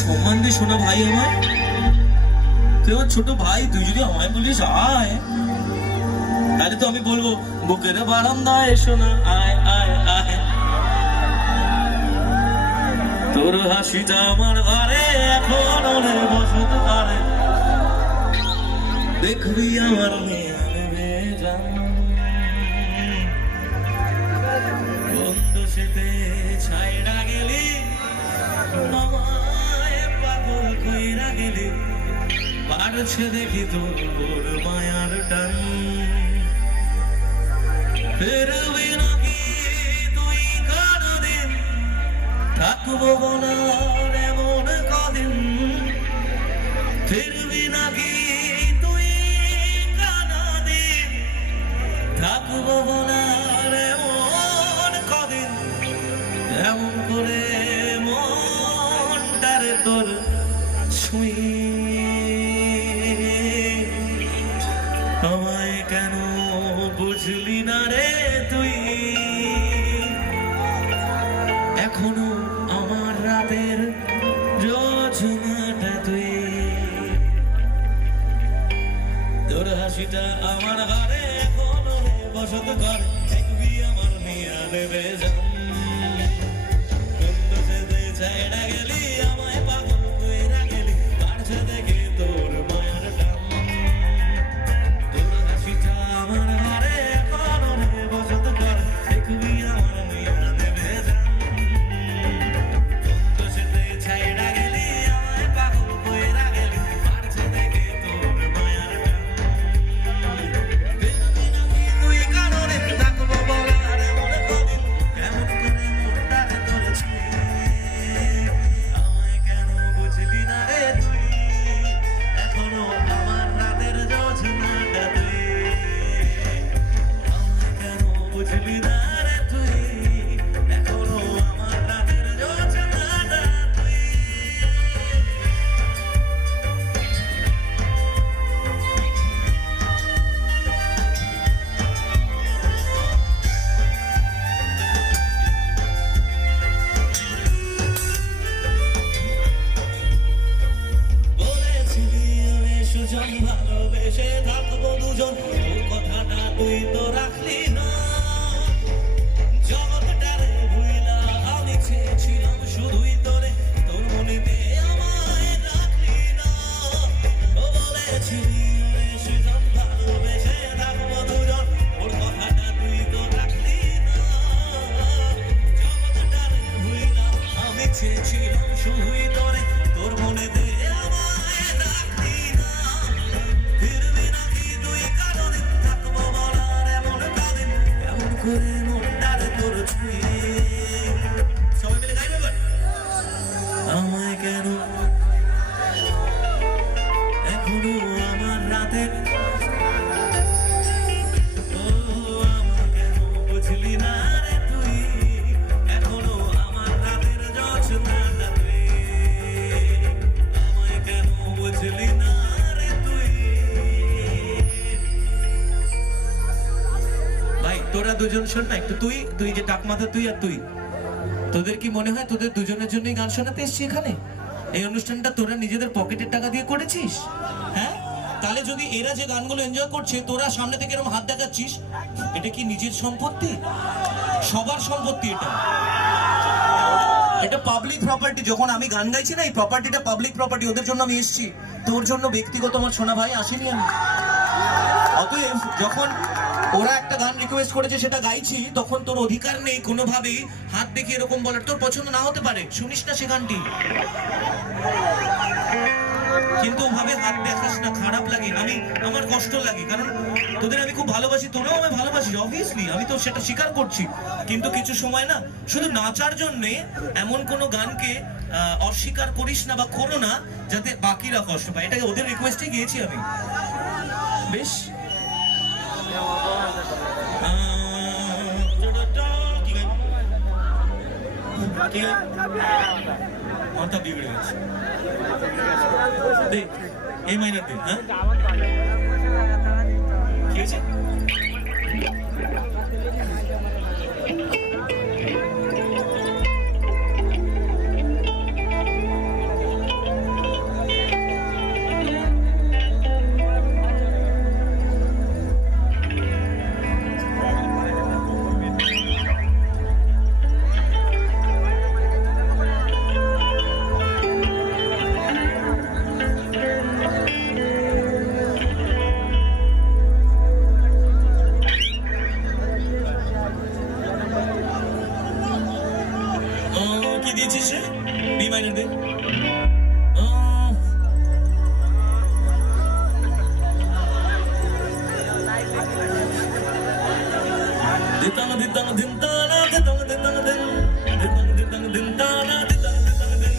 সম্মান দিয়ে শোনা ভাই আমায়, তুই আমার ছোট ভাই, তুই যদি আমায় বলিস আয়, তাহলে তো আমি বলবো বুকের বারান্দায় এসো না, আয় আয় আয়। তোর হাসিটা আমার ঘরে এখন ওরে বসত পারে, দেখবি আমার মেয়ে বন্ধু সেতে ছাইড়া গেলি, আমায় পাগল কইরা গেলি, পারছে দেখি তোর মায়ার টান। ফেরবি নাকি তুই কারদিন, থাকবো বলার এমন কদিন, ফিরবি নাকি তুই কানাদিন, থাকবো বলার এমন কদিন, এমন করে মনটারে তোর ছুঁয়ে আমায় কেন বুঝলি না রে তুই, এখনো আমার রাতের যোজনাটা তুই। তোর হাসিটা আমার ঘরে এখনো বসত করে, দেখবি আমার মিয়া দেবে জান। বন্ধু সেজে ছাইড়া গেলি, আমায় পাগল কইরা গেলি, পারছে দেখে তোর মায়ার টান। তোর হাসিটা আমার ঘরে এখনো বসত করে, দেখবি আমার মিয়া দেবে জান। বন্ধু সেজে ছাইড়া গেলি, আমায় পাগল কইরা গেলি, পারছে দেখে তোর মায়ার টান। ফিরবি নাকি তুই কারণে, থাকবো বলার এমন কদিন, এমন করে মনটারে তোর ছুঁয়ে আমায় কেন বুঝলি না রে তুই, এখনো আমার রাতের যোজনাটা তুই, আমায় কেন বুঝলি না রে তুই, এখনো আমার রাতের যোজনাটা তুই। বলেছিলি আমি সুজন, ভালোবেসে থাকবো দুজন, ও কথাটা তুই তো রাখলি না। জগৎটারে ভুইলা আমি চেয়েছিলাম শুধুই তোরে, তোর মনেতে আমায় রাখলি না। ও বলেছিলি আমি সুজন, ভালোবেসে থাকবো দুজন, ওর কথাটা তুই তো রাখলি না। জগৎটারে ভুইলা আমি চেয়েছিলাম শুধুই তোরে, তোর মনেতে আমায় রাখলি না। ফিরবি নাকি তুই কারণে, থাকবো বলার এমন কদিন, এমন করে মনটারে তোর ছুঁয়ে। সবাই মিলে গাইবে এবার। আমায় কেন এখনো আমার রাতে, ও আমায় কেন বুঝলি না রে তুই, এখনো আমার রাতের যোজনাটা তুই, আমায় কেন বুঝলি না রে তুই। ভাই তোরা দুজন শোন না একটু, তুই তুই যে টাক মাথা তুই আর তুই, তোদের কি মনে হয় তোদের দুজনের জন্যই গান শোনাতে এসছি এখানে? এই অনুষ্ঠানটা তোরা নিজেদের পকেটের টাকা দিয়ে করেছিস? হ্যাঁ, তাহলে যদি এরা যে গানগুলো এনজয় করছে, তোরা সামনে থেকে এরকম হাত দেখাচ্ছিস, এটা কি নিজের সম্পত্তি? সবার সম্পত্তি এটা, এটা পাবলিক প্রপার্টি। যখন আমি গান গাইছি না, এই প্রপার্টিটা পাবলিক প্রপার্টি, ওদের জন্য আমি এসেছি, তোর জন্য ব্যক্তিগত আমার সোনা ভাই আসেনি আমি। অতএব যখন ওরা একটা গান রিকোয়েস্ট করেছে সেটা গাইছি, তখন তোর অধিকার নেই কোনোভাবেই হাত দেখে এরকম বলার। তোর পছন্দ না হতে পারে, শুনিস না সে গানটি, কিন্তু ওভাবে হাত দেখাস না, খারাপ লাগে। আমার কষ্ট লাগে, কারণ তোদের আমি খুব ভালোবাসি, তোরাও আমায় ভালোবাসিস, অবভিয়াসলি আমি তো সেটা স্বীকার করছি। কিন্তু কিছু সময় না শুধু নাচার জন্য এমন কোনো গানকে অস্বীকার করিস না বা করো না যাতে বাকিরা কষ্ট পায়। এটাকে ওদের রিকোয়েস্টে গিয়েছি আমি। বেশ মাথা বিগড়ে গেছে, এই মাইনার দে। হ্যাঁ কি হয়েছে? লাইনের দে। দিতানা দিতানা দিনতানা দিতানা দিতানা দিন দিতানা দিতানা দিনতানা দিতানা দিতানা দিন।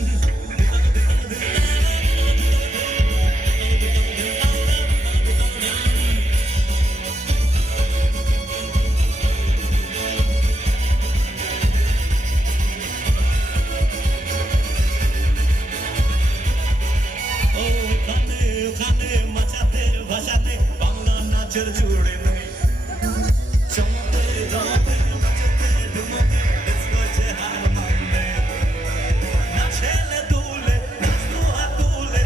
ওখানে মাচাতে ভাষাতে বাংলা নাচের জুড়ে নেই। চমকে জমকে নাচতে ধুমকে দেখছে হার মানবে না ছেলে তুলে নাচু হাত তুলে।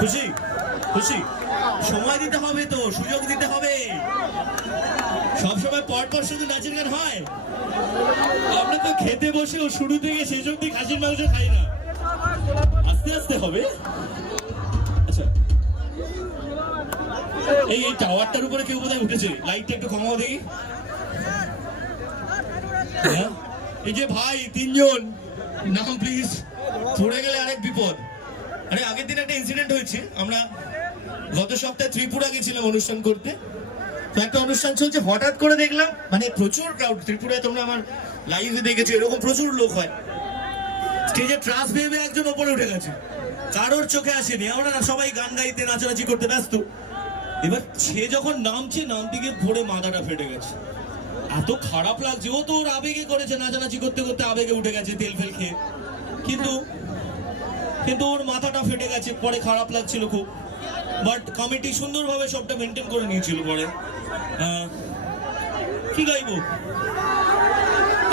খুশি খুশি সময় দিতে হবে তো, সুযোগ দিতে হবে। সবসময় পরপর শুধু নাচের গান হয়? আমরা তো খেতে বসেও শুরু থেকে শেষ অব্দি খাসির মাংস খাই না, আস্তে আস্তে হবে। আচ্ছা, এই টাওয়ারটার উপরে কেউ বোধহয় উঠেছে, লাইটটা একটু কমাও দেখি। হ্যাঁ, এই যে ভাই তিনজন, নাম প্লিজ, পড়ে গেলে আরেক বিপদ। আরে আগের দিন একটা ইনসিডেন্ট হয়েছে, আমরা গত সপ্তাহে ত্রিপুরা গেছিলাম অনুষ্ঠান করতে। তো একটা অনুষ্ঠান চলছে, হঠাৎ করে দেখলাম মানে প্রচুর ক্রাউড। ত্রিপুরায় তোমরা আমার লাইভে দেখেছো, এরকম প্রচুর লোক হয়। স্টেজে ট্রাস ভেবে একজন ওপরে উঠে গেছে, কারোর চোখে আসেনি। আমরা না সবাই গান গাইতে নাচানাচি করতে ব্যস্ত। এবার সে যখন নামছে, নামতে গিয়ে ধরে মাথাটা ফেটে গেছে। এত খারাপ লাগছে, ও তো ওর আবেগে করেছে, নাচানাচি করতে করতে আবেগে উঠে গেছে তেল ফেল খেয়ে, কিন্তু ওর মাথাটা ফেটে গেছে। পরে খারাপ লাগছিল খুব, বাট কমিটি সুন্দরভাবে সবটা মেনটেন করে নিয়েছিল। পরে কি গাইবো,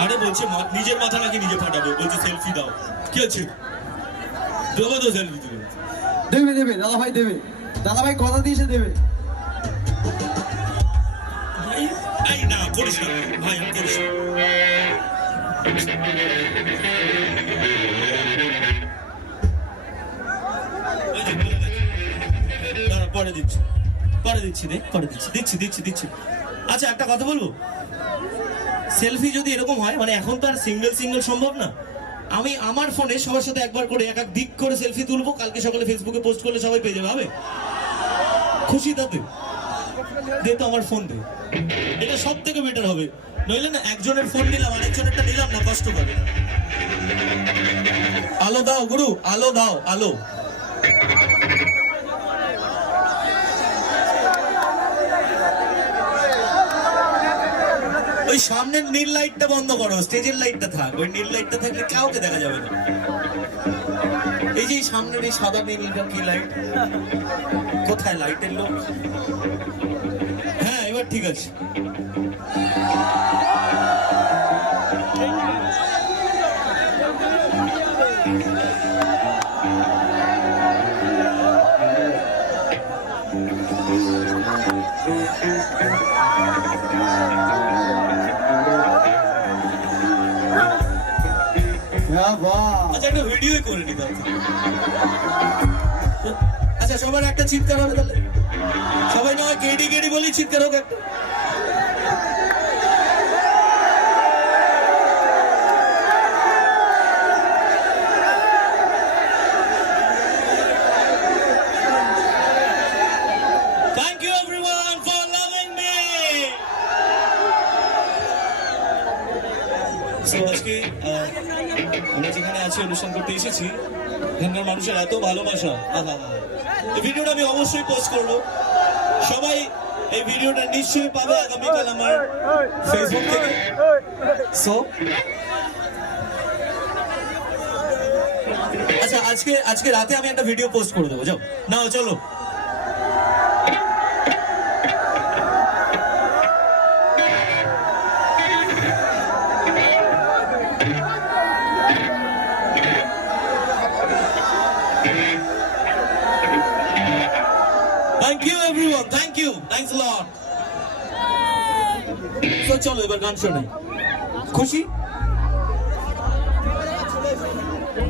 আরে বলছে নিজের মাথা নাকি নিজে ফাটাবো, বলছে সেলফি দাও। কি আছে, দেবো তো সেলফি? দেবে দেবে দাদা ভাই, দেবে দাদা ভাই, কথা দিয়েছে দেবে। ভাই না করিস না ভাই, করিস না। পরে দিচ্ছি, পরে দিচ্ছি, দিচ্ছি। আচ্ছা একটা কথা বলবো, সেলফি যদি এরকম হয়, মানে এখন তো আর সিঙ্গেল সিঙ্গেল সম্ভব না, আমি আমার ফোনে সবার সাথে একবার করে এক এক দিক করে সেলফি তুলবো, কালকে সকালে ফেসবুকে পোস্ট করলে সবাই পেয়ে যাবে। হবে খুশি তাতে? দে তো আমার ফোন দে, এটা সব থেকে বেটার হবে। নইলে না একজনের ফোন নিলাম আরেকজনেরটা নিলাম না, কষ্ট পাবে। আলো দাও গুরু, আলো দাও, আলো। ওই সামনের নীল লাইটটা বন্ধ করো, স্টেজের লাইটটা থাক, ওই নীল লাইটটা থাকলে কাউকে দেখা যাবে না। এই যে সামনের এই সাদা নীলটা কি লাইট? কোথায় লাইটের লোক? হ্যাঁ এবার ঠিক আছে। আচ্ছা একটা ভিডিওই করে নি তাহলে। আচ্ছা সবার একটা চিৎকার হবে তাহলে, সবাই না হয় কেডি কেডি বলি চিৎকার হোক একটা। Thank you everyone for loving me. So আজকে আমরা যেখানে আছি অনুষ্ঠান করতে এসেছি, এখানকার মানুষের এত ভালোবাসা, এই ভিডিওটা আমি অবশ্যই পোস্ট করবো। সবাই এই ভিডিওটা নিশ্চয়ই পাবে আগামীকাল আমার ফেসবুক থেকে। সো আচ্ছা আজকে রাতে আমি একটা ভিডিও পোস্ট করে দেবো, যাও নাও চলো। Thank you everyone, thank you, thanks a lot. So চলো এবার গান শোনাই। খুশি?